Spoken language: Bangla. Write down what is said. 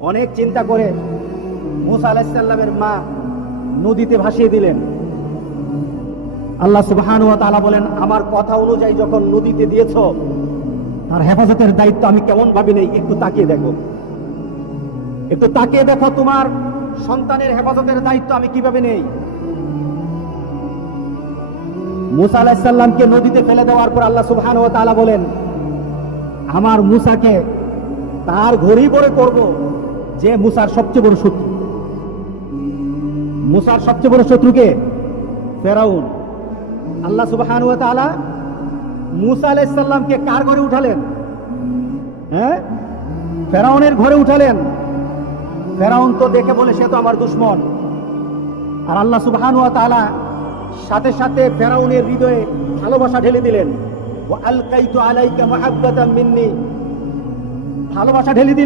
অনেক চিন্তা করে মুসা আলাইহিস সালামের মা নদীতে ভাসিয়ে দিলেন। আল্লাহ সুবহানাহু ওয়া তাআলা বলেন, আমার কথা অনুযায়ী যখন নদীতে দিয়েছো, তার হেফাজতের দায়িত্ব আমি কেমন ভাবে নেই একটু তাকিয়ে দেখো, একটু তাকিয়ে দেখো তোমার সন্তানের হেফাজতের দায়িত্ব আমি কিভাবে নেই। মুসা আলাইহিস সালামকে নদীতে ফেলে দেওয়ার পর আল্লাহ সুবহানাহু ওয়া তাআলা বলেন, আমার মুসাকে তার ঘড়ি করে করব যে মুসার সবচেয়ে বড় শত্রু। মুসার সবচেয়ে বড় শত্রুকে ফেরাউন। আল্লাহ সুবহানাহু ওয়া তাআলা মুসা আলাইহিস সালামকে কার ঘরে উঠালেন? হ্যাঁ, ফেরাউনের ঘরে উঠালেন। ফেরাউন তো দেখে বলে সে তো আমার দুশমন। আর আল্লাহ সুবহানাহু ওয়া তাআলা সাথে সাথে ফেরাউনের হৃদয়ে ভালোবাসা ঢেলে দিলেন। ওয়া আলকাইতু আলাইকা মাহাব্বাতাম মিন্নি, ভালোবাসা ঢেলে দিলেন।